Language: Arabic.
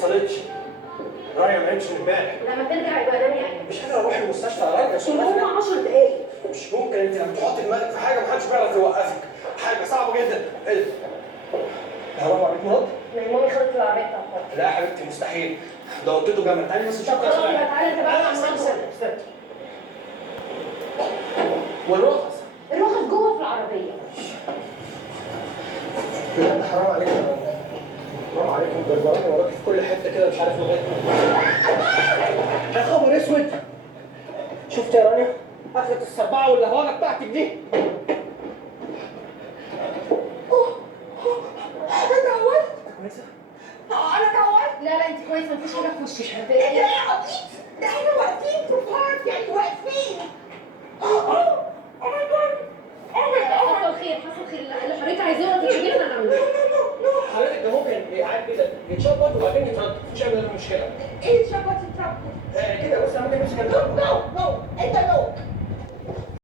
حصلتش. رانيا ما نامتش من امبارح. لما ترجع يبقى نام يعني. مش قادر اروح المستشفى يا رانيا. هم 10 دقايق. مش ممكن، انت لما تحطي دماغك في حاجه محدش بيعرف يوقفك. حاجه صعبه جدا. ايه ده؟ الهواء عليك مرض؟ مامي خدت العربيه بتاعتها. لا يا حبيبتي مستحيل. ده قطته جمل. تعالي بس نشوف. طب خلاص بقى تعالى انت بقى. استنى. والرخص؟ الرخص جوه في العربيه. بجد حرام عليك يا رانيا. حرام عليكم، جرجراني وراكي في كل حته كده مش عارف لغايه. يا خبر اسود. شفت يا رانيا؟ اخذت السبعه واللهوانه بتاعتك دي. انا اتعودت. كويسه؟ انا اتعودت. لا انت كويسه مفيش حاجه في وشك. يا عبيط، ده احنا واقفين في بارك يعني واقفين. حصل خير اللي حضرتك عايزاه وانت تجيبنا نعمله. حضرتك ده ممكن قاعد كده يتشبط وبعدين يترد، مفيش اي مشكله. ايه تشبط يتربط؟ كده بس انا ممكن امسك الضرب. نو